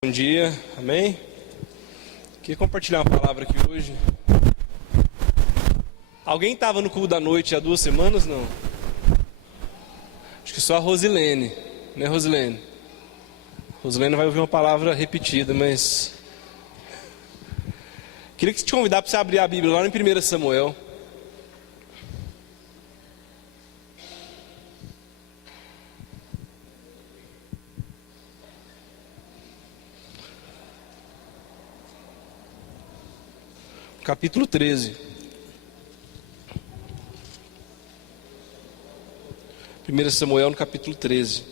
Bom dia, amém? Queria compartilhar uma palavra aqui hoje. Alguém estava no culto da noite há 2 semanas? Não? Acho que só a Rosilene, né, Rosilene? Rosilene vai ouvir uma palavra repetida, mas queria te convidar para você abrir a Bíblia lá em 1 Samuel. Capítulo 13. 1 Samuel no capítulo 13.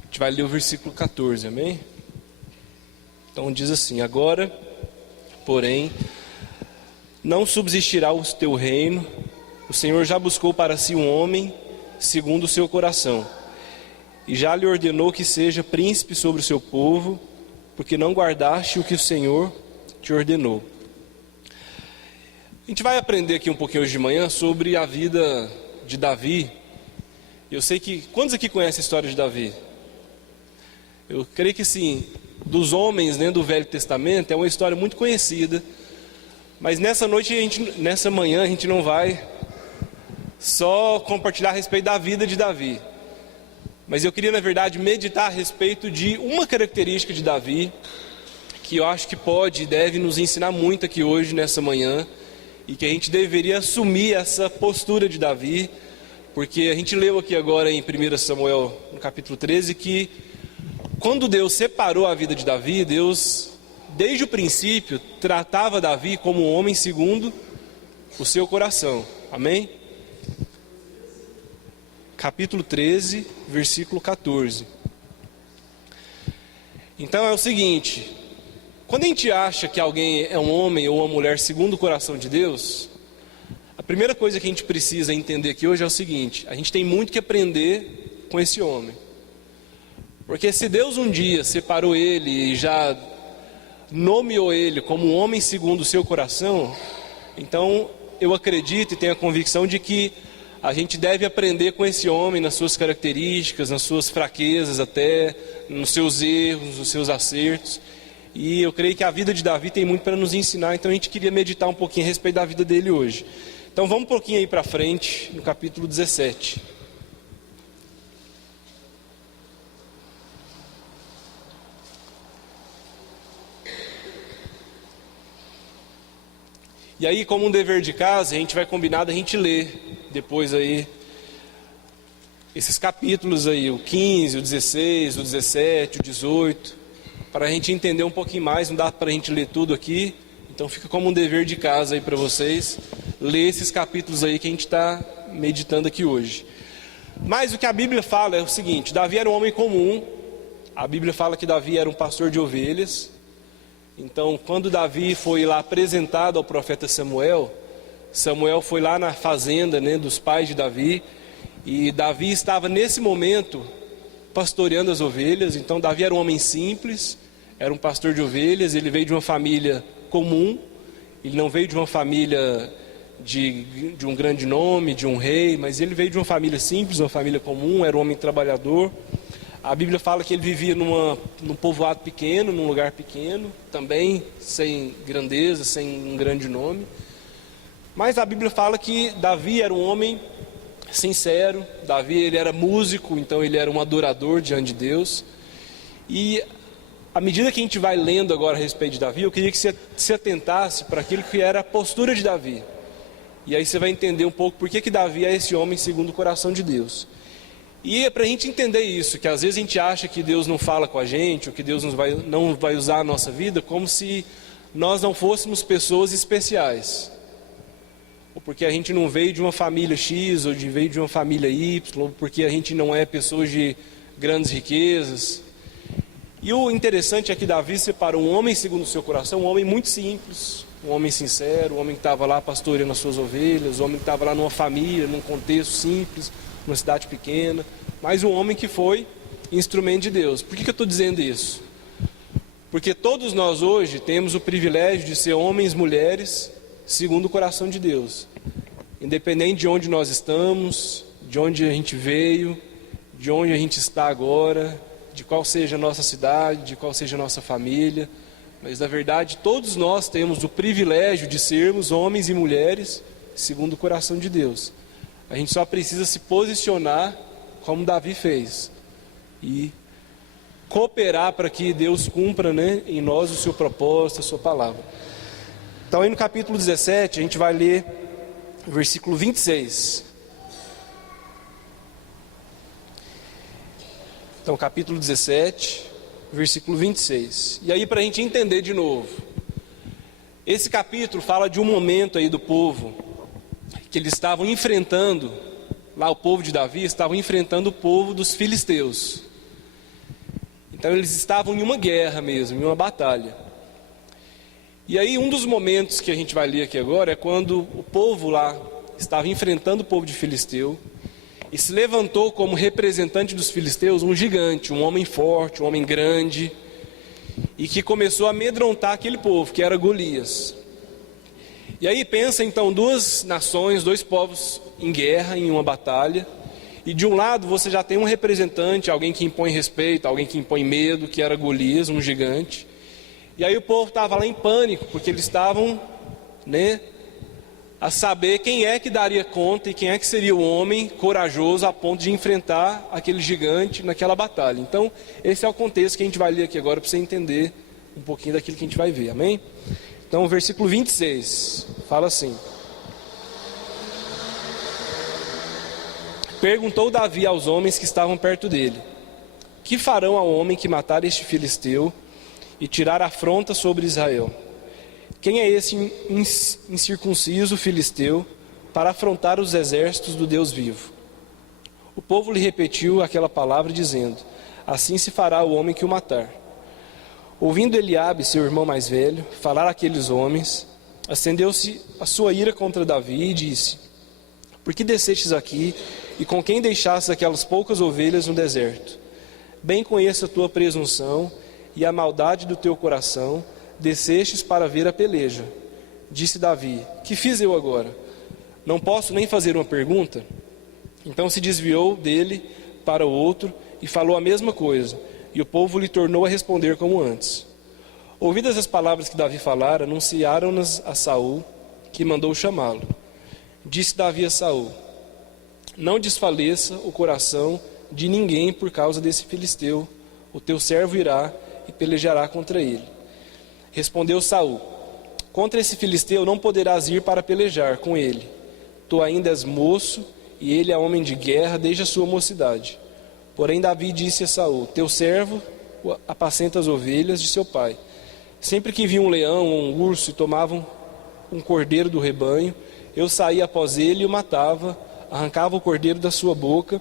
A gente vai ler o versículo 14, amém? Então diz assim: agora, porém, não subsistirá o teu reino. O Senhor já buscou para si um homem segundo o seu coração, e já lhe ordenou que seja príncipe sobre o seu povo, porque não guardaste o que o Senhor te ordenou. A gente vai aprender aqui um pouquinho hoje de manhã sobre a vida de Davi. Eu sei que, quantos aqui conhecem a história de Davi? Eu creio que sim, dos homens, né, do Velho Testamento, é uma história muito conhecida, mas nessa manhã a gente não vai só compartilhar a respeito da vida de Davi, mas eu queria na verdade meditar a respeito de uma característica de Davi, que eu acho que pode e deve nos ensinar muito aqui hoje, nessa manhã, e que a gente deveria assumir essa postura de Davi, porque a gente leu aqui agora em 1 Samuel, no capítulo 13, que quando Deus separou a vida de Davi, Deus, desde o princípio, tratava Davi como um homem segundo o seu coração, amém? Capítulo 13, versículo 14. Então é o seguinte: quando a gente acha que alguém é um homem ou uma mulher segundo o coração de Deus, a primeira coisa que a gente precisa entender aqui hoje é o seguinte: a gente tem muito que aprender com esse homem. Porque se Deus um dia separou ele e já nomeou ele como um homem segundo o seu coração, então eu acredito e tenho a convicção de que a gente deve aprender com esse homem nas suas características, nas suas fraquezas até, nos seus erros, nos seus acertos. E eu creio que a vida de Davi tem muito para nos ensinar, então a gente queria meditar um pouquinho a respeito da vida dele hoje. Então vamos um pouquinho aí para frente, no capítulo 17. E aí, como um dever de casa, a gente vai combinar da gente ler depois aí esses capítulos aí, o 15, o 16, o 17, o 18, para a gente entender um pouquinho mais. Não dá para a gente ler tudo aqui, então fica como um dever de casa aí para vocês ler esses capítulos aí que a gente está meditando aqui hoje. Mas o que a Bíblia fala é o seguinte: Davi era um homem comum. A Bíblia fala que Davi era um pastor de ovelhas. Então, quando Davi foi lá apresentado ao profeta Samuel, Samuel foi lá na fazenda, né, dos pais de Davi, e Davi estava nesse momento pastoreando as ovelhas. Então Davi era um homem simples, era um pastor de ovelhas. Ele veio de uma família comum, ele não veio de uma família de um grande nome, de um rei, mas ele veio de uma família simples, uma família comum, era um homem trabalhador. A Bíblia fala que ele vivia num povoado pequeno, num lugar pequeno, também sem grandeza, sem um grande nome. Mas a Bíblia fala que Davi era um homem sincero. Davi, ele era músico, então ele era um adorador diante de Deus. E à medida que a gente vai lendo agora a respeito de Davi, eu queria que você se atentasse para aquilo que era a postura de Davi. E aí você vai entender um pouco por que Davi é esse homem segundo o coração de Deus. E é para a gente entender isso, que às vezes a gente acha que Deus não fala com a gente, ou que Deus não vai usar a nossa vida, como se nós não fôssemos pessoas especiais. Ou porque a gente não veio de uma família X, ou veio de uma família Y, ou porque a gente não é pessoas de grandes riquezas. E o interessante é que Davi separou um homem segundo o seu coração, um homem muito simples, um homem sincero, um homem que estava lá pastoreando as suas ovelhas, um homem que estava lá numa família, num contexto simples, numa cidade pequena, mas um homem que foi instrumento de Deus. Por que eu estou dizendo isso? Porque todos nós hoje temos o privilégio de ser homens, mulheres, segundo o coração de Deus. Independente de onde nós estamos, de onde a gente veio, de onde a gente está agora, de qual seja a nossa cidade, de qual seja a nossa família, mas na verdade todos nós temos o privilégio de sermos homens e mulheres segundo o coração de Deus. A gente só precisa se posicionar como Davi fez e cooperar para que Deus cumpra, né, em nós o seu propósito, a sua palavra. Então aí no capítulo 17 a gente vai ler o versículo 26. Então capítulo 17, versículo 26. E aí para a gente entender de novo, esse capítulo fala de um momento aí do povo, que eles estavam enfrentando, lá o povo de Davi, estavam enfrentando o povo dos filisteus. Então eles estavam em uma guerra mesmo, em uma batalha. E aí um dos momentos que a gente vai ler aqui agora é quando o povo lá estava enfrentando o povo de Filisteu, e se levantou como representante dos filisteus um gigante, um homem forte, um homem grande, e que começou a amedrontar aquele povo, que era Golias. E aí pensa então duas nações, dois povos em guerra, em uma batalha, e de um lado você já tem um representante, alguém que impõe respeito, alguém que impõe medo, que era Golias, um gigante. E aí o povo estava lá em pânico, porque eles estavam, né, a saber quem é que daria conta e quem é que seria o homem corajoso a ponto de enfrentar aquele gigante naquela batalha. Então esse é o contexto que a gente vai ler aqui agora para você entender um pouquinho daquilo que a gente vai ver, amém? Então o versículo 26 fala assim: Perguntou Davi aos homens que estavam perto dele: Que farão ao homem que matar este filisteu e tirar afronta sobre Israel? Quem é esse incircunciso filisteu para afrontar os exércitos do Deus vivo? O povo lhe repetiu aquela palavra dizendo: Assim se fará o homem que o matar. Ouvindo Eliabe, seu irmão mais velho, falar àqueles homens, acendeu-se a sua ira contra Davi e disse: Por que descestes aqui e com quem deixastes aquelas poucas ovelhas no deserto? Bem conheço a tua presunção e a maldade do teu coração, descestes para ver a peleja. Disse Davi: Que fiz eu agora? Não posso nem fazer uma pergunta? Então se desviou dele para o outro e falou a mesma coisa, e o povo lhe tornou a responder como antes. Ouvidas as palavras que Davi falara, anunciaram-nas a Saul, que mandou chamá-lo. Disse Davi a Saul: Não desfaleça o coração de ninguém por causa desse filisteu. O teu servo irá e pelejará contra ele. Respondeu Saul: Contra esse filisteu não poderás ir para pelejar com ele. Tu ainda és moço e ele é homem de guerra desde a sua mocidade. Porém Davi disse a Saul: Teu servo apacenta as ovelhas de seu pai. Sempre que via um leão ou um urso e tomavam um cordeiro do rebanho, eu saía após ele e o matava, arrancava o cordeiro da sua boca,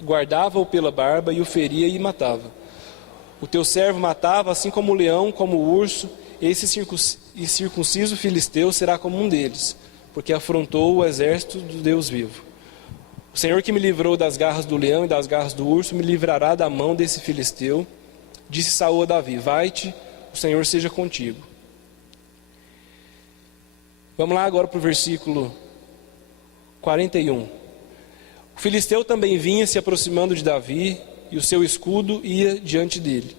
guardava-o pela barba e o feria e matava. O teu servo matava, assim como o leão, como o urso. Esse circunciso filisteu será como um deles, porque afrontou o exército do Deus vivo. O Senhor que me livrou das garras do leão e das garras do urso me livrará da mão desse filisteu. Disse Saul a Davi: Vai-te, o Senhor seja contigo. Vamos lá agora para o versículo 41. O filisteu também vinha se aproximando de Davi, e o seu escudo ia diante dele.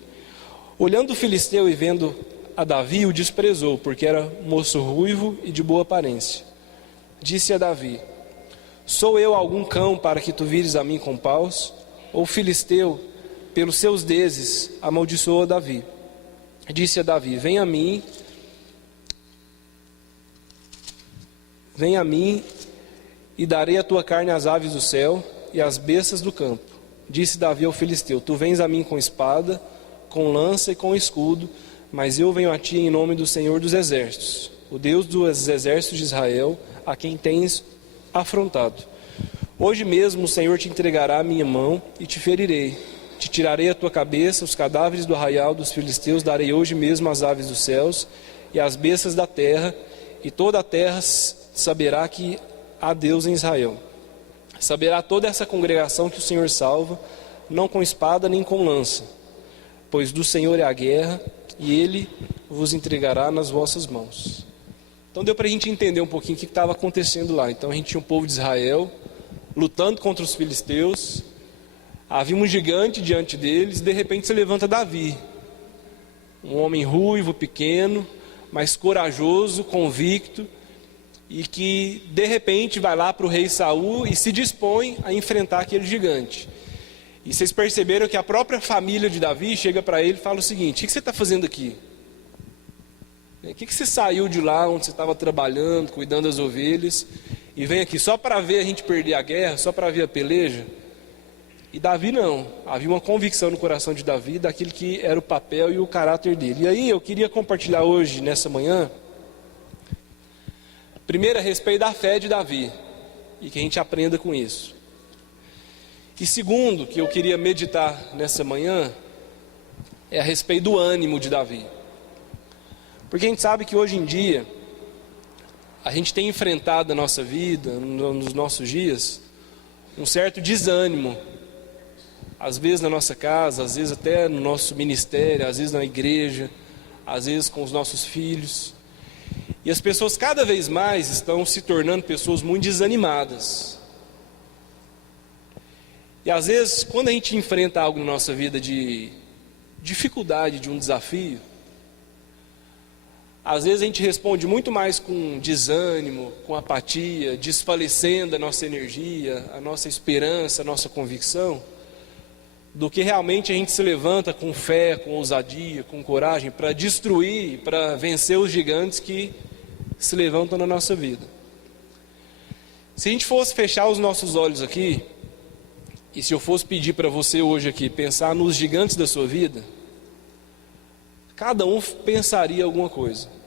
Olhando o filisteu e vendo a Davi, o desprezou, porque era moço ruivo e de boa aparência. Disse a Davi: Sou eu algum cão para que tu vires a mim com paus? Ou filisteu, pelos seus dezes, amaldiçoou a Davi. Disse a Davi: Vem a mim e darei a tua carne às aves do céu e às bestas do campo. Disse Davi ao filisteu: Tu vens a mim com espada, com lança e com escudo, mas eu venho a ti em nome do Senhor dos exércitos, o Deus dos exércitos de Israel, a quem tens afrontado. Hoje mesmo o Senhor te entregará a minha mão e te ferirei. Te tirarei a tua cabeça, os cadáveres do arraial dos filisteus darei hoje mesmo às aves dos céus e às bestas da terra, e toda a terra saberá que há Deus em Israel. Saberá toda essa congregação que o Senhor salva, não com espada nem com lança, pois do Senhor é a guerra, e Ele vos entregará nas vossas mãos. Então deu para a gente entender um pouquinho o que estava acontecendo lá. Então a gente tinha um povo de Israel lutando contra os filisteus, havia um gigante diante deles, e de repente se levanta Davi, um homem ruivo, pequeno, mas corajoso, convicto, e que de repente vai lá para o rei Saul e se dispõe a enfrentar aquele gigante. E vocês perceberam que a própria família de Davi chega para ele e fala o seguinte: o que você está fazendo aqui? O que você saiu de lá onde você estava trabalhando, cuidando das ovelhas, e vem aqui só para ver a gente perder a guerra, só para ver a peleja? E Davi não, havia uma convicção no coração de Davi daquilo que era o papel e o caráter dele. E aí eu queria compartilhar hoje, nessa manhã, primeiro a respeito da fé de Davi, e que a gente aprenda com isso. E segundo, que eu queria meditar nessa manhã, é a respeito do ânimo de Davi. Porque a gente sabe que hoje em dia, a gente tem enfrentado na nossa vida, nos nossos dias, um certo desânimo. Às vezes na nossa casa, às vezes até no nosso ministério, às vezes na igreja, às vezes com os nossos filhos. E as pessoas cada vez mais estão se tornando pessoas muito desanimadas. E às vezes, quando a gente enfrenta algo na nossa vida de dificuldade, de um desafio, às vezes a gente responde muito mais com desânimo, com apatia, desfalecendo a nossa energia, a nossa esperança, a nossa convicção, do que realmente a gente se levanta com fé, com ousadia, com coragem, para destruir, para vencer os gigantes que se levantam na nossa vida. Se a gente fosse fechar os nossos olhos aqui, e se eu fosse pedir para você hoje aqui, pensar nos gigantes da sua vida, cada um pensaria alguma coisa.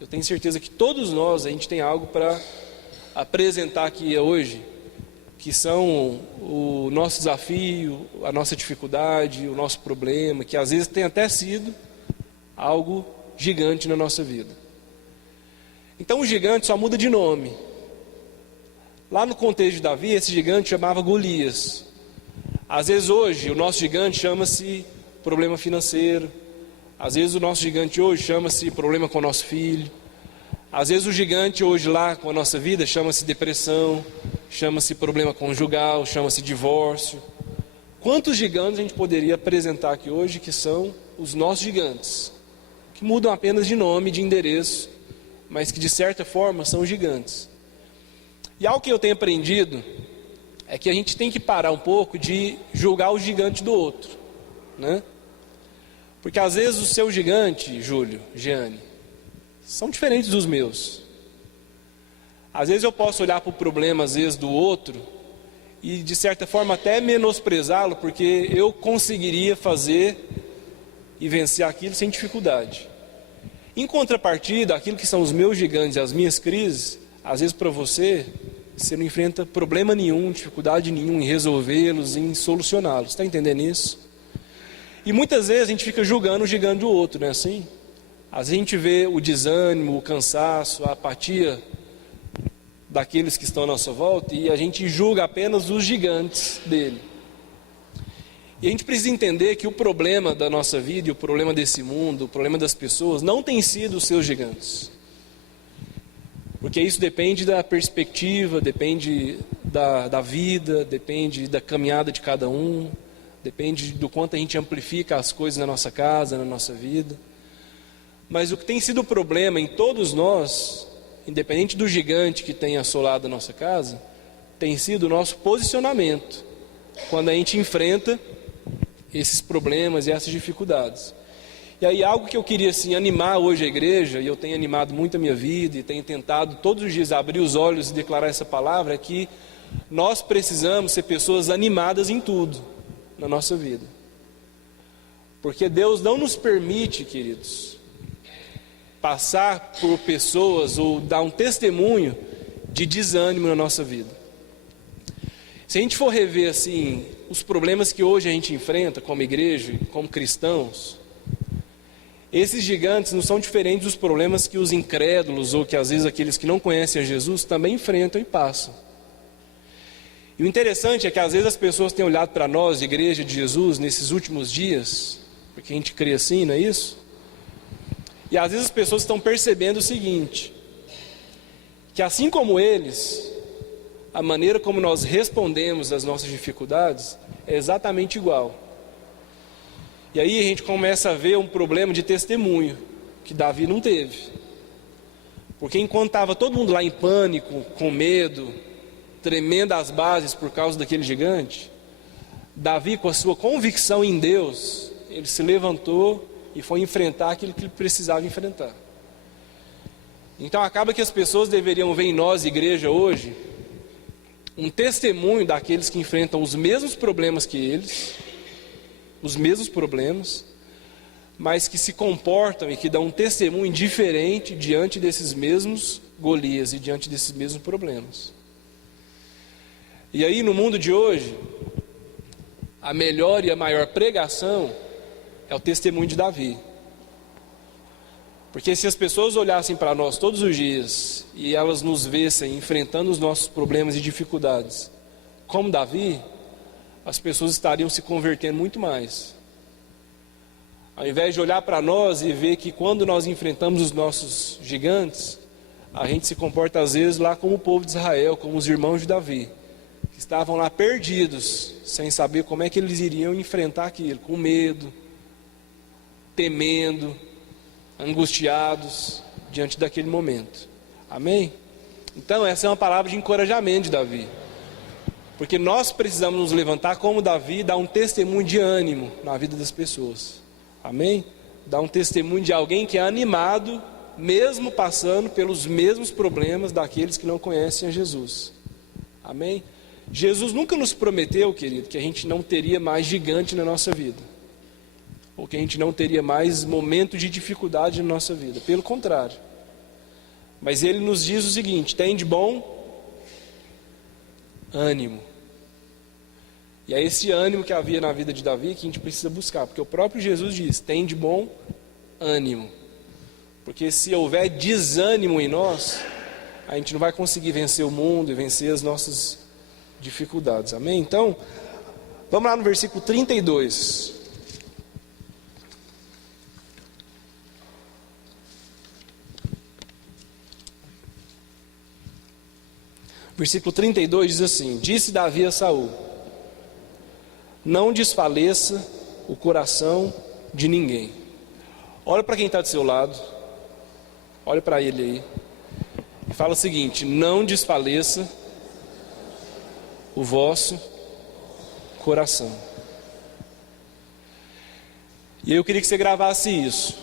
Eu tenho certeza que todos nós, a gente tem algo para apresentar aqui hoje, que são o nosso desafio, a nossa dificuldade, o nosso problema, que às vezes tem até sido algo gigante na nossa vida. Então o gigante só muda de nome. Lá no contexto de Davi, esse gigante chamava Golias. Às vezes hoje o nosso gigante chama-se problema financeiro. Às vezes o nosso gigante hoje chama-se problema com o nosso filho. Às vezes o gigante hoje lá com a nossa vida chama-se depressão, chama-se problema conjugal, chama-se divórcio. Quantos gigantes a gente poderia apresentar aqui hoje que são os nossos gigantes? Que mudam apenas de nome, de endereço, mas que de certa forma são gigantes. E algo que eu tenho aprendido é que a gente tem que parar um pouco de julgar o gigante do outro, né? Porque às vezes o seu gigante, Júlio, Jeane, são diferentes dos meus. Às vezes eu posso olhar para o problema, às vezes, do outro e de certa forma até menosprezá-lo, porque eu conseguiria fazer e vencer aquilo sem dificuldade. Em contrapartida, aquilo que são os meus gigantes e as minhas crises, às vezes para você não enfrenta problema nenhum, dificuldade nenhuma em resolvê-los, em solucioná-los. Está entendendo isso? E muitas vezes a gente fica julgando o gigante do outro, não é assim? Às vezes a gente vê o desânimo, o cansaço, a apatia daqueles que estão à nossa volta e a gente julga apenas os gigantes dele. E a gente precisa entender que o problema da nossa vida e o problema desse mundo, o problema das pessoas, não tem sido os seus gigantes. Porque isso depende da perspectiva, depende da vida, depende da caminhada de cada um, depende do quanto a gente amplifica as coisas na nossa casa, na nossa vida. Mas o que tem sido o problema em todos nós, independente do gigante que tem assolado a nossa casa, tem sido o nosso posicionamento, quando a gente enfrenta esses problemas e essas dificuldades. E aí algo que eu queria assim, animar hoje a igreja, e eu tenho animado muito a minha vida, e tenho tentado todos os dias abrir os olhos e declarar essa palavra, é que nós precisamos ser pessoas animadas em tudo na nossa vida. Porque Deus não nos permite, queridos, passar por pessoas ou dar um testemunho de desânimo na nossa vida. Se a gente for rever assim os problemas que hoje a gente enfrenta como igreja, como cristãos, esses gigantes não são diferentes dos problemas que os incrédulos ou que às vezes aqueles que não conhecem a Jesus também enfrentam e passam. E o interessante é que às vezes as pessoas têm olhado para nós, igreja de Jesus, nesses últimos dias, porque a gente crê assim, não é isso? E às vezes as pessoas estão percebendo o seguinte, que assim como eles, a maneira como nós respondemos às nossas dificuldades é exatamente igual. E aí a gente começa a ver um problema de testemunho que Davi não teve. Porque enquanto estava todo mundo lá em pânico, com medo, tremendo as bases por causa daquele gigante, Davi, com a sua convicção em Deus, ele se levantou e foi enfrentar aquilo que ele precisava enfrentar. Então acaba que as pessoas deveriam ver em nós, igreja, hoje, um testemunho daqueles que enfrentam os mesmos problemas que eles, os mesmos problemas, mas que se comportam e que dão um testemunho diferente diante desses mesmos Golias e diante desses mesmos problemas. E aí no mundo de hoje, a melhor e a maior pregação é o testemunho de Davi. Porque se as pessoas olhassem para nós todos os dias e elas nos vissem enfrentando os nossos problemas e dificuldades como Davi, as pessoas estariam se convertendo muito mais. Ao invés de olhar para nós e ver que quando nós enfrentamos os nossos gigantes, a gente se comporta às vezes lá como o povo de Israel, como os irmãos de Davi, que estavam lá perdidos, sem saber como é que eles iriam enfrentar aquilo, com medo, temendo, angustiados diante daquele momento. Amém? Então essa é uma palavra de encorajamento de Davi, porque nós precisamos nos levantar como Davi e dar um testemunho de ânimo na vida das pessoas. Amém? Dar um testemunho de alguém que é animado, mesmo passando pelos mesmos problemas daqueles que não conhecem a Jesus. Amém? Jesus nunca nos prometeu, querido, que a gente não teria mais gigante na nossa vida, ou que a gente não teria mais momentos de dificuldade na nossa vida. Pelo contrário. Mas Ele nos diz o seguinte: tem de bom ânimo. E é esse ânimo que havia na vida de Davi que a gente precisa buscar, porque o próprio Jesus diz: tem de bom ânimo. Porque se houver desânimo em nós, a gente não vai conseguir vencer o mundo e vencer as nossas dificuldades. Amém? Então, vamos lá no versículo 32. Versículo 32 diz assim: disse Davi a Saul: não desfaleça o coração de ninguém. Olha para quem está do seu lado, olha para ele aí, e fala o seguinte: não desfaleça o vosso coração. E eu queria que você gravasse isso.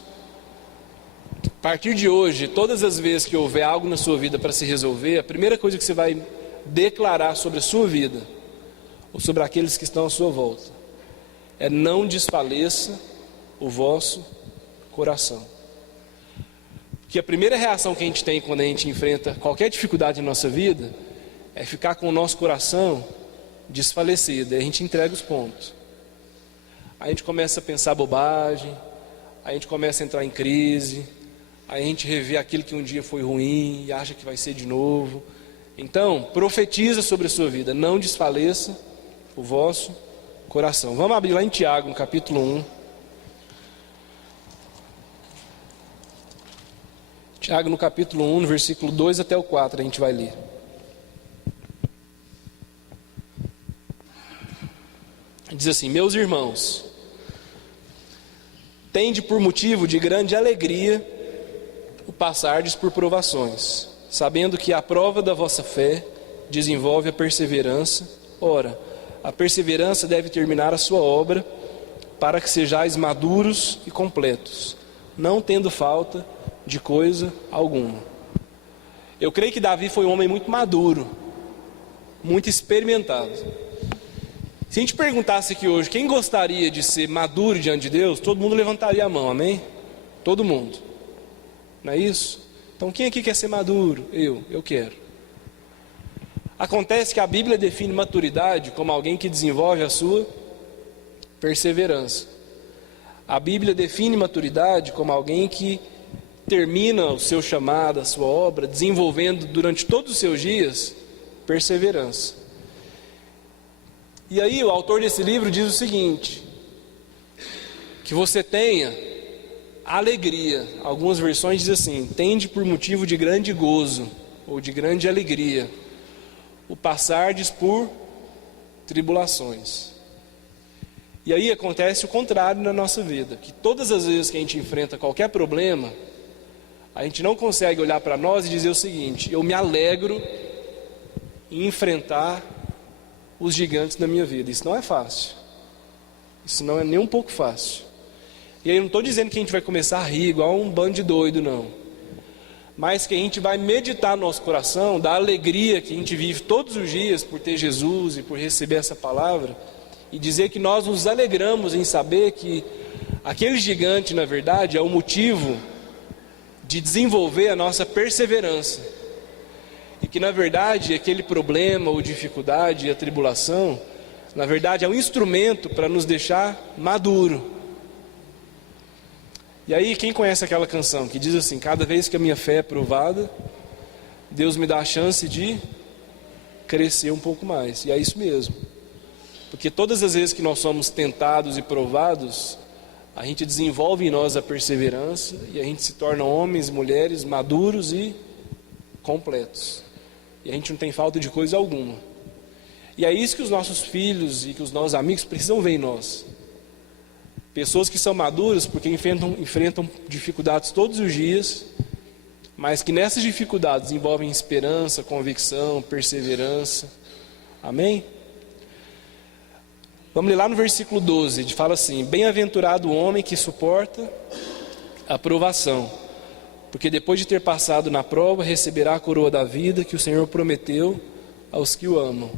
A partir de hoje, todas as vezes que houver algo na sua vida para se resolver, a primeira coisa que você vai declarar sobre a sua vida, ou sobre aqueles que estão à sua volta, é: não desfaleça o vosso coração. Porque a primeira reação que a gente tem quando a gente enfrenta qualquer dificuldade na nossa vida é ficar com o nosso coração desfalecido. Aí a gente entrega os pontos, aí a gente começa a pensar bobagem, aí a gente começa a entrar em crise, aí a gente revê aquilo que um dia foi ruim e acha que vai ser de novo. Então, profetiza sobre a sua vida: não desfaleça o vosso coração. Vamos abrir lá em Tiago, no capítulo 1. Tiago, no capítulo 1, no versículo 2 até o 4, a gente vai ler. Diz assim: meus irmãos, tende por motivo de grande alegria o passardes por provações, sabendo que a prova da vossa fé desenvolve a perseverança. Ora, a perseverança deve terminar a sua obra, para que sejais maduros e completos, não tendo falta de coisa alguma. Eu creio que Davi foi um homem muito maduro, muito experimentado. Se a gente perguntasse aqui hoje quem gostaria de ser maduro diante de Deus, todo mundo levantaria a mão, amém? Todo mundo, não é isso? Então quem aqui quer ser maduro? Eu quero. Acontece que a Bíblia define maturidade como alguém que desenvolve a sua perseverança. A Bíblia define maturidade como alguém que termina o seu chamado, a sua obra, desenvolvendo durante todos os seus dias perseverança. E aí o autor desse livro diz o seguinte: que você tenha alegria. Algumas versões dizem assim: tende por motivo de grande gozo ou de grande alegria, o passardes por tribulações. E aí acontece o contrário na nossa vida, que todas as vezes que a gente enfrenta qualquer problema, a gente não consegue olhar para nós e dizer o seguinte: eu me alegro em enfrentar os gigantes da minha vida. Isso não é fácil. Isso não é nem um pouco fácil. E aí eu não estou dizendo que a gente vai começar a rir igual um bando de doido, não. Mas que a gente vai meditar no nosso coração da alegria que a gente vive todos os dias por ter Jesus e por receber essa palavra, e dizer que nós nos alegramos em saber que aquele gigante, na verdade, é o motivo de desenvolver a nossa perseverança. E que, na verdade, aquele problema ou dificuldade, a tribulação, na verdade, é um instrumento para nos deixar maduro. E aí, quem conhece aquela canção que diz assim: cada vez que a minha fé é provada, Deus me dá a chance de crescer um pouco mais. E é isso mesmo. Porque todas as vezes que nós somos tentados e provados, a gente desenvolve em nós a perseverança e a gente se torna homens e mulheres maduros e completos. E a gente não tem falta de coisa alguma. E é isso que os nossos filhos e que os nossos amigos precisam ver em nós. Pessoas que são maduras porque enfrentam dificuldades todos os dias, mas que nessas dificuldades envolvem esperança, convicção, perseverança. Amém? Vamos ler lá no versículo 12, que fala assim: bem-aventurado o homem que suporta a provação, porque depois de ter passado na prova, receberá a coroa da vida que o Senhor prometeu aos que o amam.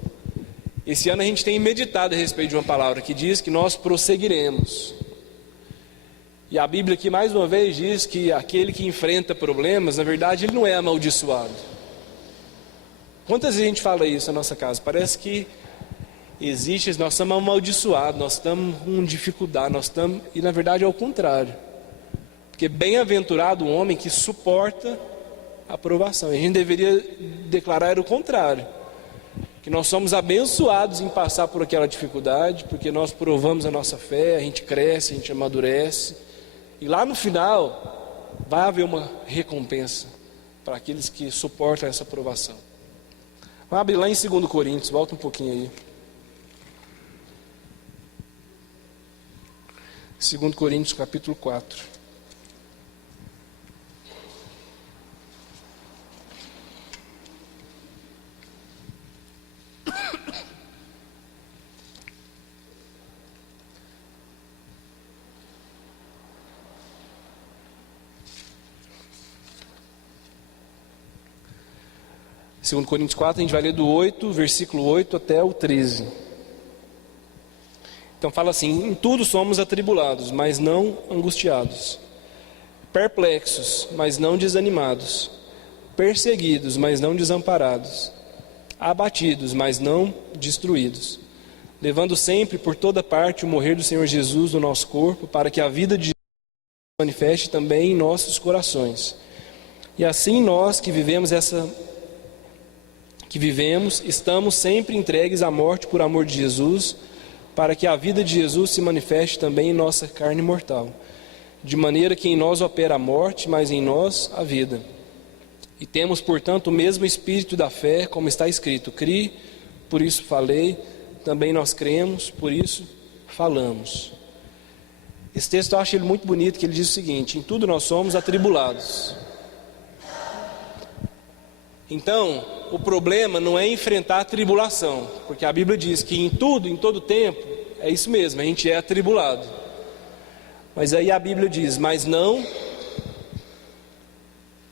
Esse ano a gente tem meditado a respeito de uma palavra que diz que nós prosseguiremos. E a Bíblia aqui mais uma vez diz que aquele que enfrenta problemas, na verdade ele não é amaldiçoado. Quantas vezes a gente fala isso na nossa casa? Parece que nós estamos amaldiçoados, nós estamos com dificuldade, e na verdade é o contrário. Porque bem-aventurado o homem que suporta a provação. E a gente deveria declarar o contrário, que nós somos abençoados em passar por aquela dificuldade, porque nós provamos a nossa fé, a gente cresce, a gente amadurece, e lá no final vai haver uma recompensa para aqueles que suportam essa provação. Vamos abrir lá em 2 Coríntios, volta um pouquinho aí. 2 Coríntios capítulo 4. Segundo Coríntios 4, a gente vai ler do 8, versículo 8 até o 13. Então fala assim: em tudo somos atribulados, mas não angustiados, perplexos, mas não desanimados, perseguidos, mas não desamparados, abatidos, mas não destruídos, levando sempre por toda parte o morrer do Senhor Jesus no nosso corpo, para que a vida de Jesus se manifeste também em nossos corações. E assim nós que vivemos estamos sempre entregues à morte por amor de Jesus, para que a vida de Jesus se manifeste também em nossa carne mortal, de maneira que em nós opera a morte, mas em nós a vida. E temos, portanto, o mesmo espírito da fé, como está escrito: criei, por isso falei, também nós cremos, por isso falamos. Esse texto eu acho ele muito bonito, que ele diz o seguinte: em tudo nós somos atribulados. Então, o problema não é enfrentar a tribulação, porque a Bíblia diz que em tudo, em todo tempo, é isso mesmo, a gente é atribulado. Mas aí a Bíblia diz: mas não,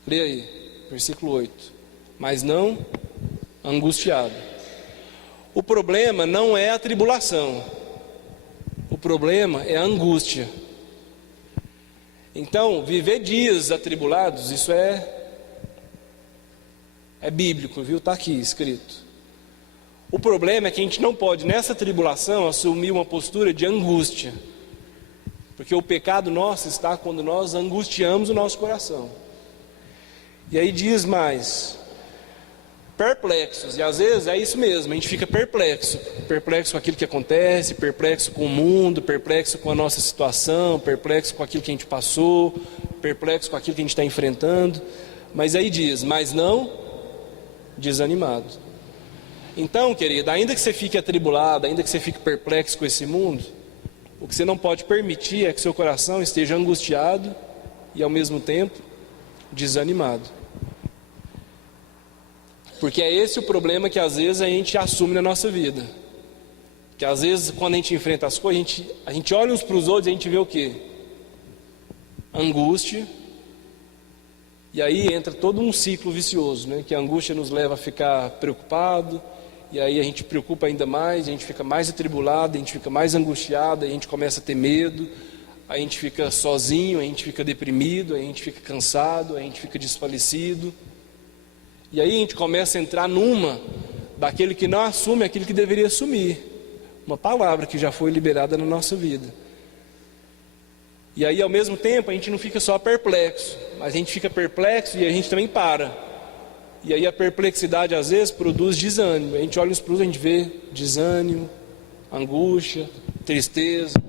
lê aí, versículo 8, mas não angustiado. O problema não é a tribulação, o problema é a angústia. Então, viver dias atribulados, isso é bíblico, viu? Está aqui escrito. O problema é que a gente não pode, nessa tribulação, assumir uma postura de angústia, porque o pecado nosso está quando nós angustiamos o nosso coração. E aí diz mais: perplexos. E às vezes é isso mesmo, a gente fica perplexo com aquilo que acontece, perplexo com o mundo, perplexo com a nossa situação, perplexo com aquilo que a gente passou, perplexo com aquilo que a gente está enfrentando. Mas aí diz: mas não desanimado. Então, querido, ainda que você fique atribulado, ainda que você fique perplexo com esse mundo, o que você não pode permitir é que seu coração esteja angustiado e ao mesmo tempo desanimado. Porque é esse o problema que às vezes a gente assume na nossa vida. Que às vezes quando a gente enfrenta as coisas, a gente olha uns para os outros e a gente vê o quê? Angústia. E aí entra todo um ciclo vicioso, né? Que a angústia nos leva a ficar preocupado, e aí a gente preocupa ainda mais, a gente fica mais atribulado, a gente fica mais angustiado, a gente começa a ter medo, a gente fica sozinho, a gente fica deprimido, a gente fica cansado, a gente fica desfalecido. E aí a gente começa a entrar numa daquele que não assume aquilo que deveria assumir, uma palavra que já foi liberada na nossa vida. E aí ao mesmo tempo a gente não fica só perplexo, mas a gente fica perplexo e a gente também para. E aí a perplexidade às vezes produz desânimo. A gente olha uns para os outros, a gente vê desânimo, angústia, tristeza.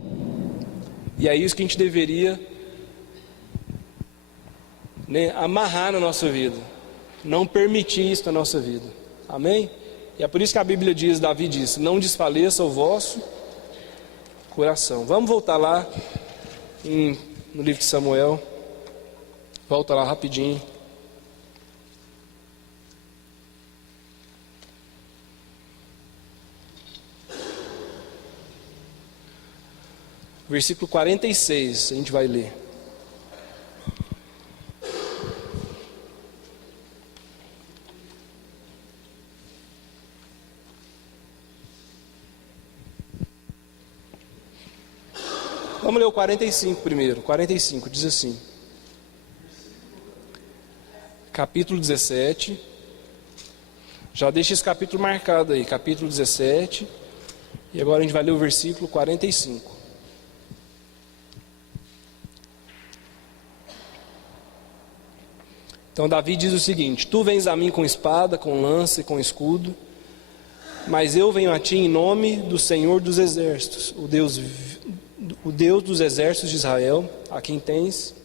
E é isso que a gente deveria, né, amarrar na nossa vida, não permitir isso na nossa vida. Amém? E é por isso que a Bíblia diz, Davi disse, não desfaleça o vosso coração. Vamos voltar lá no livro de Samuel. Volta lá rapidinho. Versículo 46, a gente vai ler. Vamos ler o 45 primeiro. 45 diz assim: capítulo 17. Já deixa esse capítulo marcado aí, capítulo 17. E agora a gente vai ler o versículo 45. Então Davi diz o seguinte: tu vens a mim com espada, com lança e com escudo, mas eu venho a ti em nome do Senhor dos exércitos, o Deus dos exércitos de Israel, a quem tens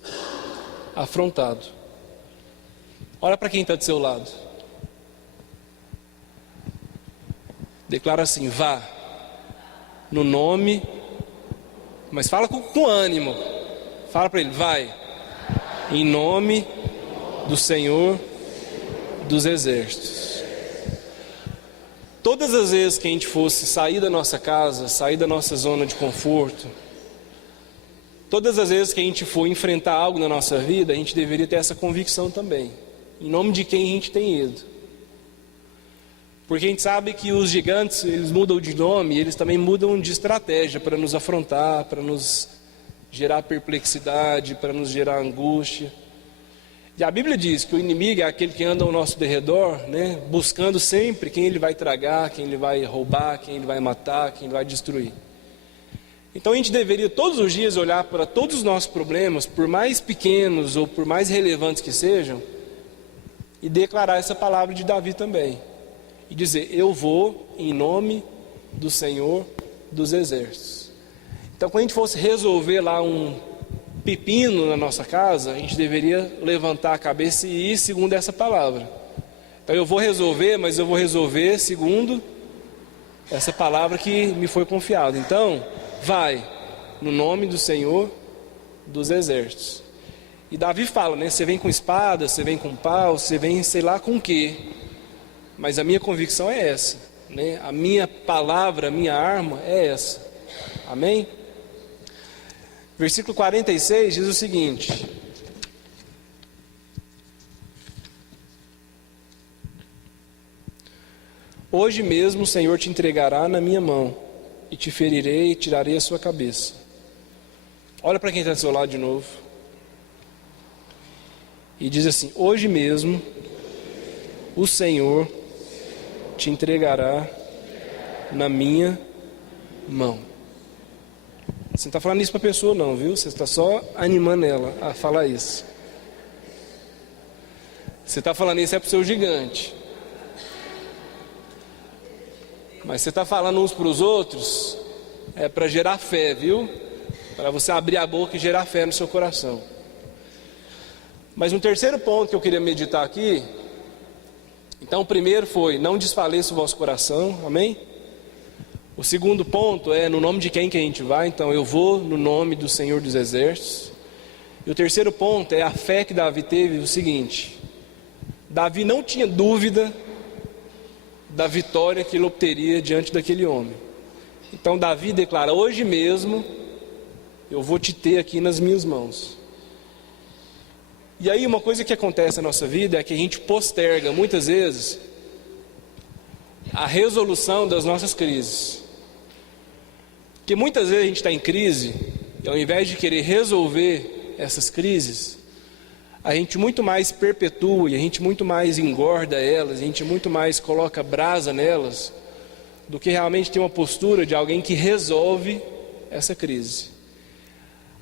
afrontado. Olha para quem está do seu lado. Declara assim: vá, no nome, mas fala com ânimo. Fala para ele: vai, em nome do Senhor dos exércitos. Todas as vezes que a gente fosse sair da nossa casa, sair da nossa zona de conforto, todas as vezes que a gente for enfrentar algo na nossa vida, a gente deveria ter essa convicção também. Em nome de quem a gente tem ido. Porque a gente sabe que os gigantes, eles mudam de nome, e eles também mudam de estratégia para nos afrontar, para nos gerar perplexidade, para nos gerar angústia. E a Bíblia diz que o inimigo é aquele que anda ao nosso derredor, né, buscando sempre quem ele vai tragar, quem ele vai roubar, quem ele vai matar, quem ele vai destruir. Então a gente deveria todos os dias olhar para todos os nossos problemas, por mais pequenos ou por mais relevantes que sejam, e declarar essa palavra de Davi também. E dizer: eu vou em nome do Senhor dos exércitos. Então quando a gente fosse resolver lá um pepino na nossa casa, a gente deveria levantar a cabeça e ir segundo essa palavra. Então eu vou resolver, mas eu vou resolver segundo essa palavra que me foi confiada. Então, vai, no nome do Senhor dos exércitos. E Davi fala, né? Você vem com espada, você vem com pau, você vem sei lá com o quê. Mas a minha convicção é essa, né? A minha palavra, a minha arma é essa. Amém? Versículo 46 diz o seguinte: hoje mesmo o Senhor te entregará na minha mão, e te ferirei e tirarei a sua cabeça. Olha para quem está do seu lado de novo. E diz assim: hoje mesmo o Senhor te entregará na minha mão. Você não está falando isso para a pessoa não, viu? Você está só animando ela a falar isso. Você está falando isso para o seu gigante. Mas você está falando uns para os outros, é para gerar fé, viu? Para você abrir a boca e gerar fé no seu coração. Mas um terceiro ponto que eu queria meditar aqui Então o primeiro foi, não desfaleça o vosso coração, amém? O segundo ponto é no nome de quem que a gente vai, então eu vou no nome do Senhor dos Exércitos. E o terceiro ponto é a fé que Davi teve, o seguinte: Davi não tinha dúvida da vitória que ele obteria diante daquele homem. Então Davi declara, hoje mesmo eu vou te ter aqui nas minhas mãos. E aí uma coisa que acontece na nossa vida é que a gente posterga muitas vezes a resolução das nossas crises. Porque muitas vezes a gente está em crise, e ao invés de querer resolver essas crises, a gente muito mais perpetua, e a gente muito mais engorda elas, a gente muito mais coloca brasa nelas, do que realmente ter uma postura de alguém que resolve essa crise.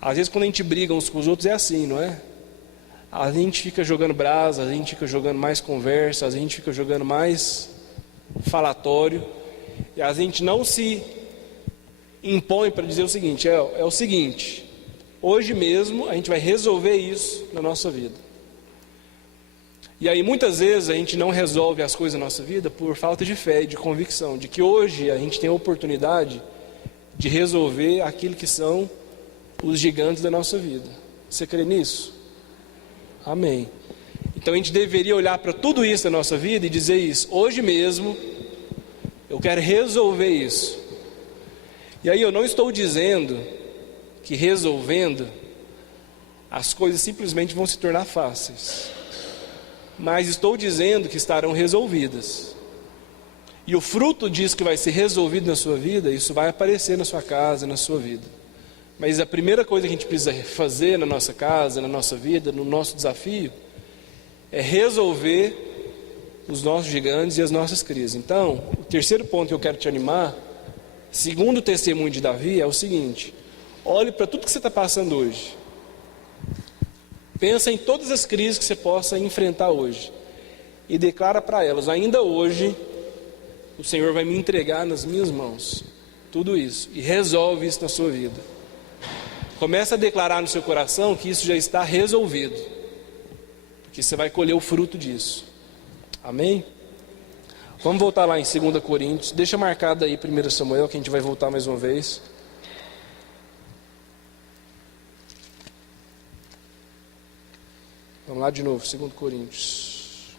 Às vezes quando a gente briga uns com os outros é assim, não é? A gente fica jogando brasa, a gente fica jogando mais conversa, a gente fica jogando mais falatório, e a gente não se impõe para dizer o seguinte, é o seguinte, hoje mesmo a gente vai resolver isso na nossa vida. E aí muitas vezes a gente não resolve as coisas na nossa vida por falta de fé e de convicção, de que hoje a gente tem a oportunidade de resolver aquilo que são os gigantes da nossa vida. Você crê nisso? Amém. Então a gente deveria olhar para tudo isso da nossa vida e dizer isso, hoje mesmo eu quero resolver isso. E aí eu não estou dizendo que resolvendo as coisas simplesmente vão se tornar fáceis, mas estou dizendo que estarão resolvidas. E o fruto disso que vai ser resolvido na sua vida, isso vai aparecer na sua casa, na sua vida. Mas a primeira coisa que a gente precisa fazer na nossa casa, na nossa vida, no nosso desafio, é resolver os nossos gigantes e as nossas crises. Então, o terceiro ponto que eu quero te animar, segundo o testemunho de Davi, é o seguinte: olhe para tudo que você está passando hoje. Pensa em todas as crises que você possa enfrentar hoje e declara para elas, ainda hoje o Senhor vai me entregar nas minhas mãos tudo isso, e resolve isso na sua vida. Começa a declarar no seu coração que isso já está resolvido, porque você vai colher o fruto disso. Amém? Vamos voltar lá em 2 Coríntios. Deixa marcado aí 1 Samuel, que a gente vai voltar mais uma vez. Vamos lá de novo, 2 Coríntios,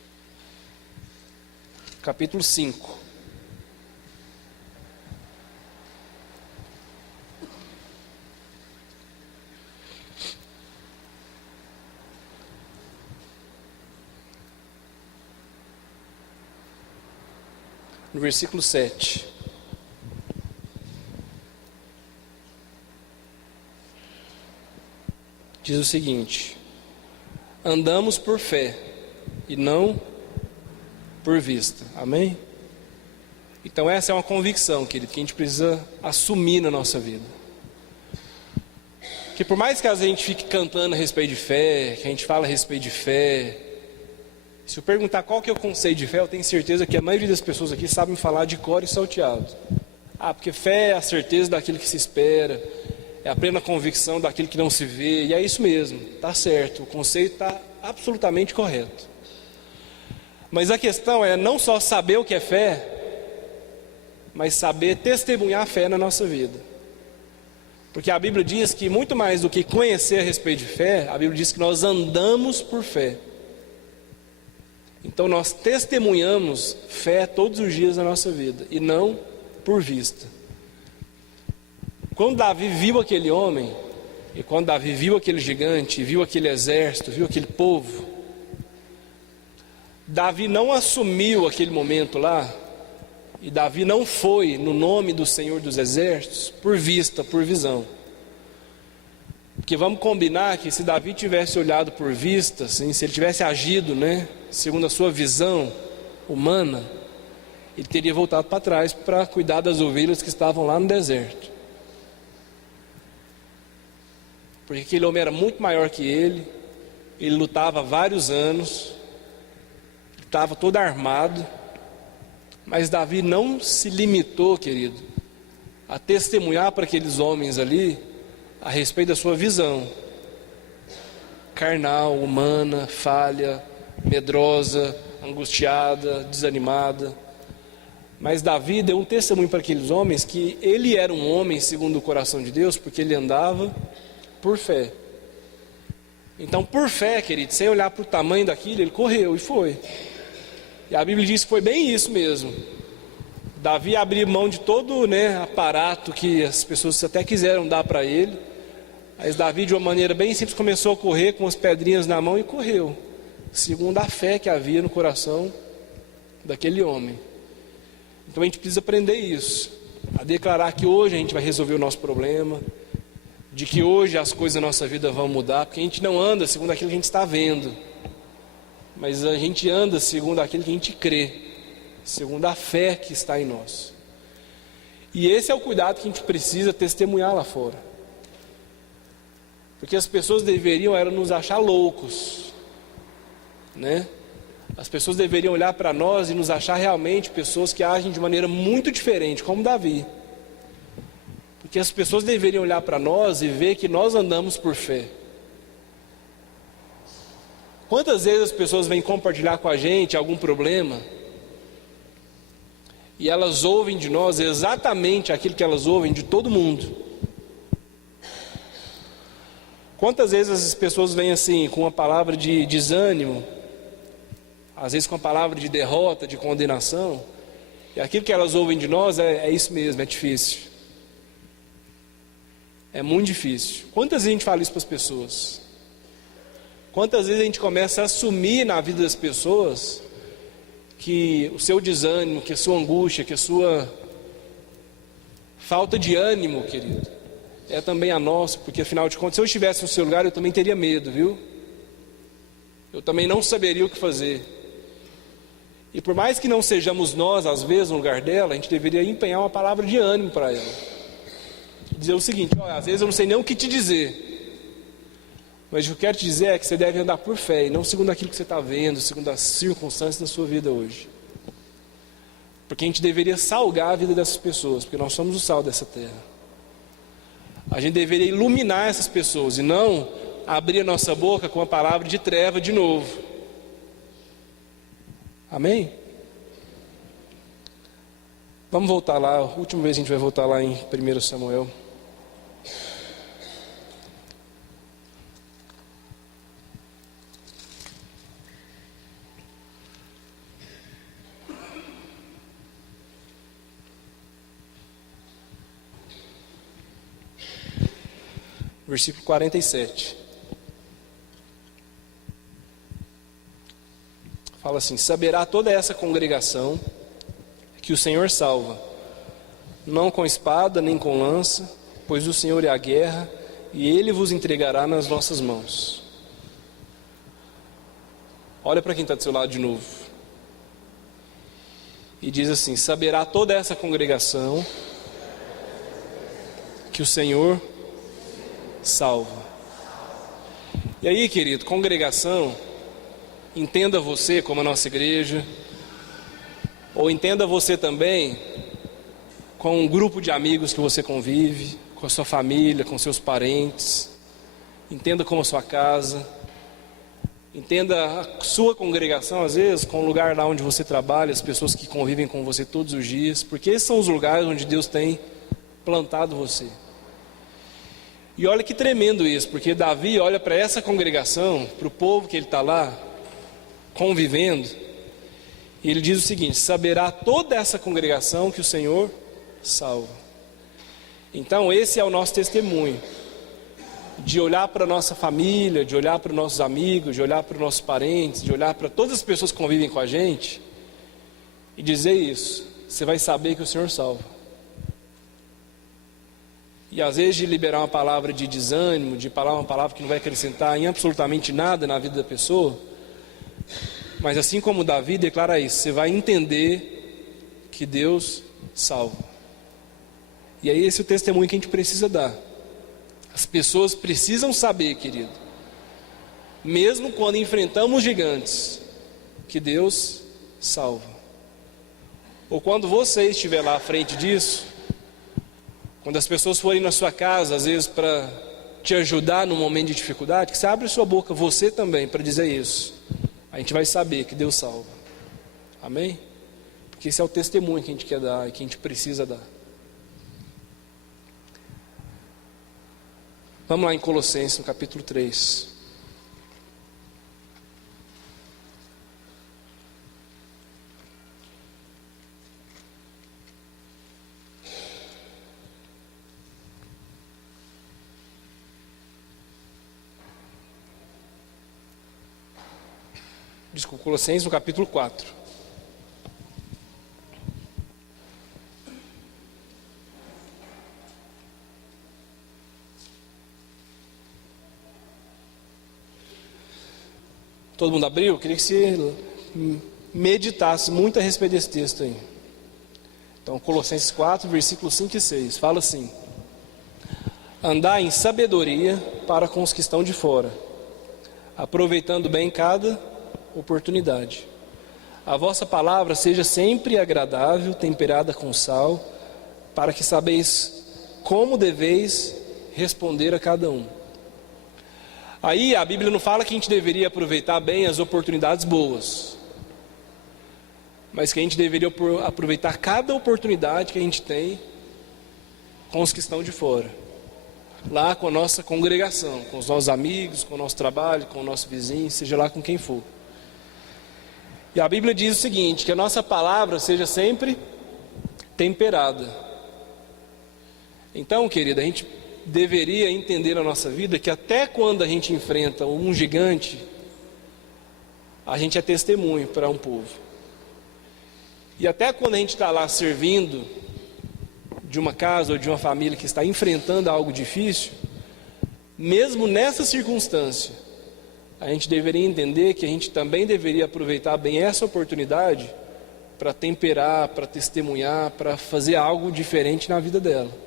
capítulo 5. No versículo 7. Diz o seguinte: andamos por fé e não por vista. Amém? Então essa é uma convicção, querido, que a gente precisa assumir na nossa vida. Que por mais que a gente fique cantando a respeito de fé, que a gente fala a respeito de fé, se eu perguntar qual que é o conceito de fé, eu tenho certeza que a maioria das pessoas aqui sabem falar de cor e salteado. Porque fé é a certeza daquilo que se espera, é a plena convicção daquilo que não se vê, e é isso mesmo, está certo, o conceito está absolutamente correto. Mas a questão é não só saber o que é fé, mas saber testemunhar a fé na nossa vida. Porque a Bíblia diz que muito mais do que conhecer a respeito de fé, a Bíblia diz que nós andamos por fé. Então nós testemunhamos fé todos os dias da nossa vida, e não por vista. Quando Davi viu aquele homem, e quando Davi viu aquele gigante, viu aquele exército, viu aquele povo, Davi não assumiu aquele momento lá, e Davi não foi no nome do Senhor dos Exércitos por vista, por visão. Porque vamos combinar que se Davi tivesse olhado por vista, assim, se ele tivesse agido, segundo a sua visão humana, ele teria voltado para trás para cuidar das ovelhas que estavam lá no deserto. Porque aquele homem era muito maior que ele lutava há vários anos, estava todo armado, mas Davi não se limitou, querido, a testemunhar para aqueles homens ali a respeito da sua visão carnal, humana, falha, medrosa, angustiada, desanimada. Mas Davi deu um testemunho para aqueles homens que ele era um homem segundo o coração de Deus, porque ele andava por fé. Então, por fé, querido, sem olhar para o tamanho daquilo, ele correu e foi. E a Bíblia diz que foi bem isso mesmo. Davi abriu mão de todo, aparato que as pessoas até quiseram dar para ele. Mas Davi, de uma maneira bem simples, começou a correr com as pedrinhas na mão e correu, segundo a fé que havia no coração daquele homem. Então a gente precisa aprender isso, a declarar que hoje a gente vai resolver o nosso problema, de que hoje as coisas da nossa vida vão mudar, porque a gente não anda segundo aquilo que a gente está vendo, mas a gente anda segundo aquilo que a gente crê, segundo a fé que está em nós. E esse é o cuidado que a gente precisa testemunhar lá fora. Porque as pessoas deveriam nos achar loucos, As pessoas deveriam olhar para nós e nos achar realmente pessoas que agem de maneira muito diferente, como Davi. Porque as pessoas deveriam olhar para nós e ver que nós andamos por fé. Quantas vezes as pessoas vêm compartilhar com a gente algum problema e elas ouvem de nós exatamente aquilo que elas ouvem de todo mundo? Quantas vezes as pessoas vêm assim com uma palavra de desânimo, às vezes com a palavra de derrota, de condenação, e aquilo que elas ouvem de nós é isso mesmo, é difícil. É muito difícil. Quantas vezes a gente fala isso para as pessoas? Quantas vezes a gente começa a assumir na vida das pessoas que o seu desânimo, que a sua angústia, que a sua falta de ânimo, querido, é também a nossa, porque afinal de contas, se eu estivesse no seu lugar, eu também teria medo, viu? Eu também não saberia o que fazer. E por mais que não sejamos nós, às vezes, no lugar dela, a gente deveria empenhar uma palavra de ânimo para ela. Dizer o seguinte: olha, às vezes eu não sei nem o que te dizer, mas o que eu quero te dizer é que você deve andar por fé, e não segundo aquilo que você está vendo, segundo as circunstâncias da sua vida hoje. Porque a gente deveria salgar a vida dessas pessoas, porque nós somos o sal dessa terra. A gente deveria iluminar essas pessoas e não abrir a nossa boca com a palavra de treva de novo. Amém? Vamos voltar lá, a última vez a gente vai voltar lá em 1 Samuel. Versículo 47. Fala assim: saberá toda essa congregação que o Senhor salva, não com espada nem com lança, pois o Senhor é a guerra, e Ele vos entregará nas vossas mãos. Olha para quem está do seu lado de novo. E diz assim: saberá toda essa congregação que o Senhor salva. E aí, querido, congregação, entenda você como a nossa igreja, ou entenda você também com um grupo de amigos que você convive, com a sua família, com seus parentes. Entenda como a sua casa, entenda a sua congregação, às vezes, com o lugar lá onde você trabalha, as pessoas que convivem com você todos os dias, porque esses são os lugares onde Deus tem plantado você. E olha que tremendo isso, porque Davi olha para essa congregação, para o povo que ele está lá, convivendo, e ele diz o seguinte: saberá toda essa congregação que o Senhor salva. Então esse é o nosso testemunho, de olhar para a nossa família, de olhar para os nossos amigos, de olhar para os nossos parentes, de olhar para todas as pessoas que convivem com a gente, e dizer isso: você vai saber que o Senhor salva. E às vezes de liberar uma palavra de desânimo, de falar uma palavra que não vai acrescentar em absolutamente nada na vida da pessoa, mas assim como Davi declara isso, você vai entender que Deus salva. E aí esse é o testemunho que a gente precisa dar. As pessoas precisam saber, querido, mesmo quando enfrentamos gigantes, que Deus salva. Ou quando você estiver lá à frente disso, quando as pessoas forem na sua casa, às vezes para te ajudar num momento de dificuldade, que você abre sua boca, você também, para dizer isso. A gente vai saber que Deus salva. Amém? Porque esse é o testemunho que a gente quer dar e que a gente precisa dar. Vamos lá em Colossenses, no capítulo 3. Desculpa, Colossenses, no capítulo 4. Todo mundo abriu? Eu queria que você meditasse muito a respeito desse texto aí. Então, Colossenses 4, versículos 5 e 6, fala assim: andai em sabedoria para com os que estão de fora, aproveitando bem cada oportunidade. A vossa palavra seja sempre agradável, temperada com sal, para que sabeis como deveis responder a cada um. Aí a Bíblia não fala que a gente deveria aproveitar bem as oportunidades boas, mas que a gente deveria aproveitar cada oportunidade que a gente tem com os que estão de fora, lá com a nossa congregação, com os nossos amigos, com o nosso trabalho, com o nosso vizinho, seja lá com quem for. E a Bíblia diz o seguinte, que a nossa palavra seja sempre temperada. Então, querida, a gente deveria entender na nossa vida que até quando a gente enfrenta um gigante, a gente é testemunho para um povo. E até quando a gente está lá servindo de uma casa ou de uma família que está enfrentando algo difícil, mesmo nessa circunstância, a gente deveria entender que a gente também deveria aproveitar bem essa oportunidade para temperar, para testemunhar, para fazer algo diferente na vida dela.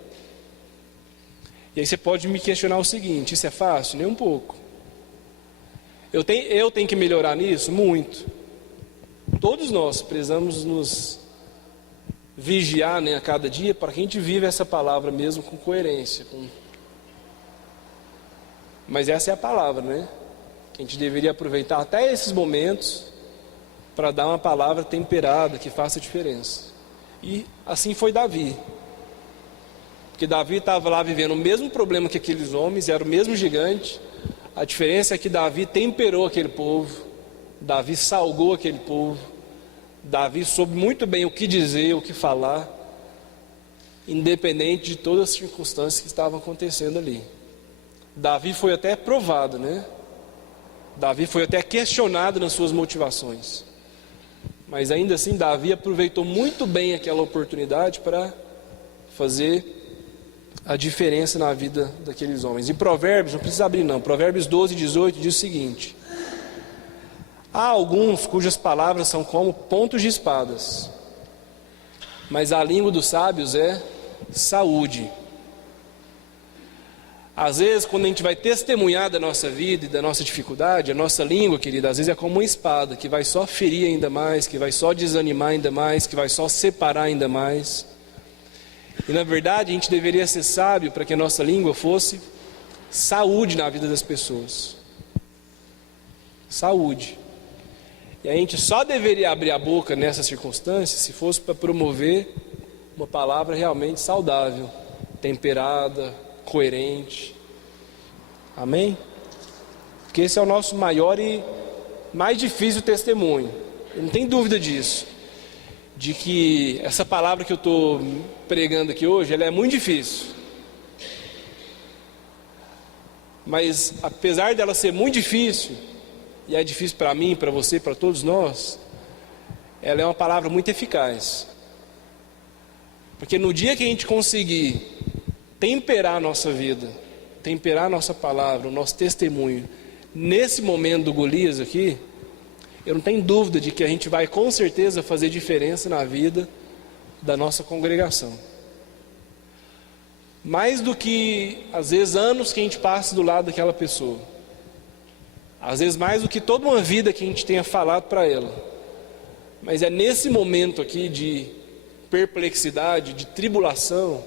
E aí você pode me questionar o seguinte: isso é fácil? Nem um pouco. Eu tenho que melhorar nisso? Muito. Todos nós precisamos nos vigiar, né, a cada dia, para que a gente viva essa palavra mesmo com coerência. Mas essa é a palavra, né? Que a gente deveria aproveitar até esses momentos para dar uma palavra temperada, que faça diferença. E assim foi Davi. Porque Davi estava lá vivendo o mesmo problema que aqueles homens, era o mesmo gigante. A diferença é que Davi temperou aquele povo, Davi salgou aquele povo, Davi soube muito bem o que dizer, o que falar, independente de todas as circunstâncias que estavam acontecendo ali. Davi foi até provado, né? Davi foi até questionado nas suas motivações. Mas ainda assim, Davi aproveitou muito bem aquela oportunidade para fazer a diferença na vida daqueles homens. Em Provérbios, não precisa abrir não, Provérbios 12, 18 diz o seguinte: há alguns cujas palavras são como pontos de espadas, mas a língua dos sábios é saúde. Às vezes, quando a gente vai testemunhar da nossa vida e da nossa dificuldade, a nossa língua, querida, às vezes é como uma espada, que vai só ferir ainda mais, que vai só desanimar ainda mais, que vai só separar ainda mais. E na verdade, a gente deveria ser sábio para que a nossa língua fosse saúde na vida das pessoas. Saúde. E a gente só deveria abrir a boca nessa circunstância se fosse para promover uma palavra realmente saudável, temperada, coerente. Amém? Porque esse é o nosso maior e mais difícil testemunho. Eu não tenho dúvida disso. De que essa palavra que eu estou pregando aqui hoje, ela é muito difícil. Mas apesar dela ser muito difícil, e é difícil para mim, para você, para todos nós, ela é uma palavra muito eficaz. Porque no dia que a gente conseguir temperar a nossa vida, temperar a nossa palavra, o nosso testemunho, nesse momento do Golias aqui, eu não tenho dúvida de que a gente vai com certeza fazer diferença na vida da nossa congregação. Mais do que, às vezes, anos que a gente passa do lado daquela pessoa. Às vezes mais do que toda uma vida que a gente tenha falado para ela. Mas é nesse momento aqui de perplexidade, de tribulação,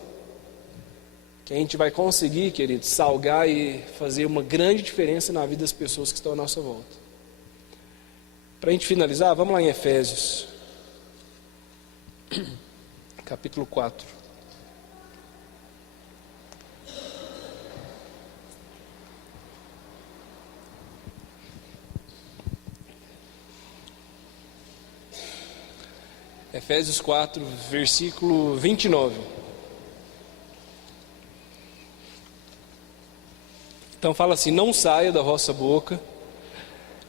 que a gente vai conseguir, querido, salgar e fazer uma grande diferença na vida das pessoas que estão à nossa volta. Para a gente finalizar, vamos lá em Efésios. capítulo 4. Efésios 4, versículo 29. Então fala assim: não saia da vossa boca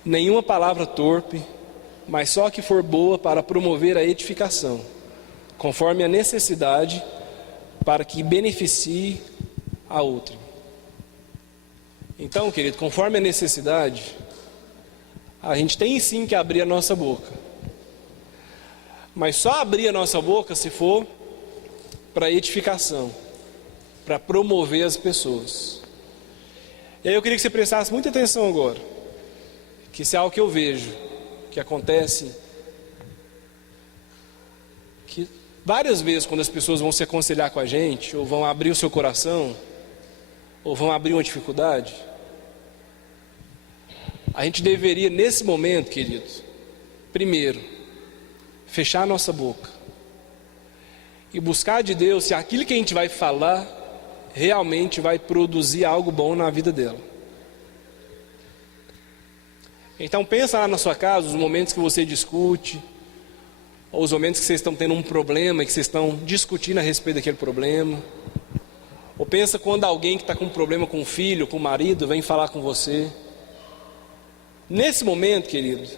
nenhuma palavra torpe, mas só que for boa para promover a edificação, conforme a necessidade, para que beneficie a outra. Então, querido, conforme a necessidade, a gente tem sim que abrir a nossa boca. Mas só abrir a nossa boca se for para edificação, para promover as pessoas. E aí eu queria que você prestasse muita atenção agora, que isso é algo que eu vejo, que acontece, que várias vezes quando as pessoas vão se aconselhar com a gente, ou vão abrir o seu coração, ou vão abrir uma dificuldade, a gente deveria nesse momento, querido, primeiro, fechar a nossa boca e buscar de Deus se aquilo que a gente vai falar realmente vai produzir algo bom na vida dela. Então pensa lá na sua casa, os momentos que você discute, ou os momentos que vocês estão tendo um problema e que vocês estão discutindo a respeito daquele problema. Ou pensa quando alguém que está com um problema com o filho, com o marido, vem falar com você. Nesse momento, querido,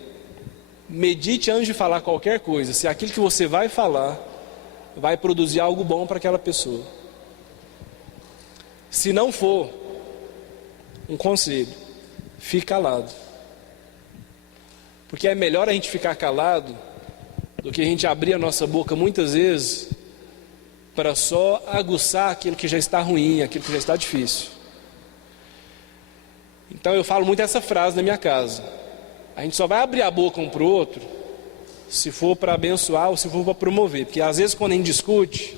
medite antes de falar qualquer coisa, se aquilo que você vai falar vai produzir algo bom para aquela pessoa. Se não for, um conselho: fique calado. Porque é melhor a gente ficar calado do que a gente abrir a nossa boca muitas vezes para só aguçar aquilo que já está ruim, aquilo que já está difícil. Então eu falo muito essa frase na minha casa: a gente só vai abrir a boca um para o outro se for para abençoar ou se for para promover. Porque às vezes quando a gente discute,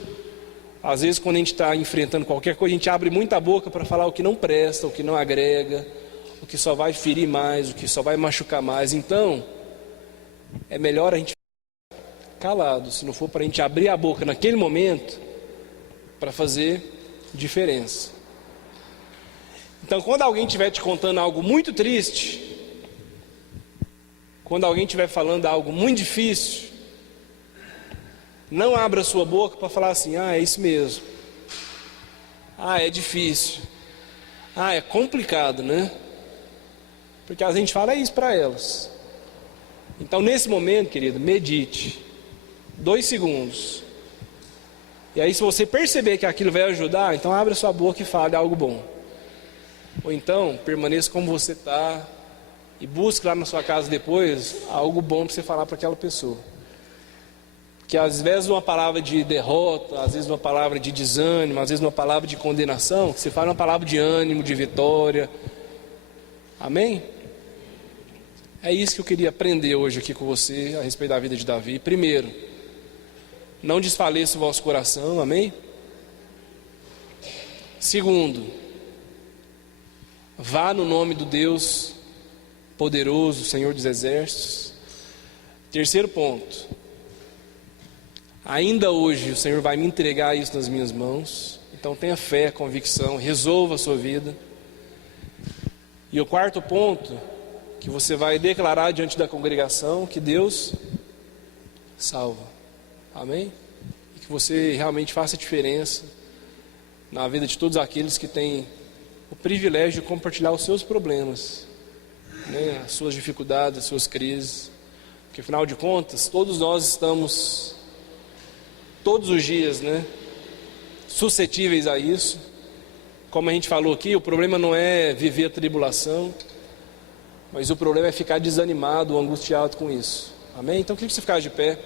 às vezes quando a gente está enfrentando qualquer coisa, a gente abre muita boca para falar o que não presta, o que não agrega, o que só vai ferir mais, o que só vai machucar mais. Então é melhor a gente ficar calado, se não for para a gente abrir a boca naquele momento para fazer diferença. Então quando alguém estiver te contando algo muito triste, quando alguém estiver falando algo muito difícil, não abra sua boca para falar assim: ah, é isso mesmo, ah, é difícil, ah, é complicado, né? Porque a gente fala isso para elas. Então nesse momento, querido, medite 2 segundos. E aí se você perceber que aquilo vai ajudar, então abra sua boca e fale algo bom. Ou então permaneça como você está e busque lá na sua casa depois algo bom para você falar para aquela pessoa. Que às vezes uma palavra de derrota, às vezes uma palavra de desânimo, às vezes uma palavra de condenação, você fala uma palavra de ânimo, de vitória. Amém? É isso que eu queria aprender hoje aqui com você a respeito da vida de Davi. Primeiro, não desfaleça o vosso coração, amém? Segundo, vá no nome do Deus poderoso, Senhor dos exércitos. Terceiro ponto, ainda hoje o Senhor vai me entregar isso nas minhas mãos. Então tenha fé, convicção, resolva a sua vida. E o quarto ponto, que você vai declarar diante da congregação que Deus salva. Amém? E que você realmente faça diferença na vida de todos aqueles que têm o privilégio de compartilhar os seus problemas, né? As suas dificuldades, as suas crises. Porque afinal de contas, todos nós estamos todos os dias, né, suscetíveis a isso. Como a gente falou aqui, o problema não é viver a tribulação, mas o problema é ficar desanimado ou angustiado com isso. Amém? Então eu queria que você ficasse de pé.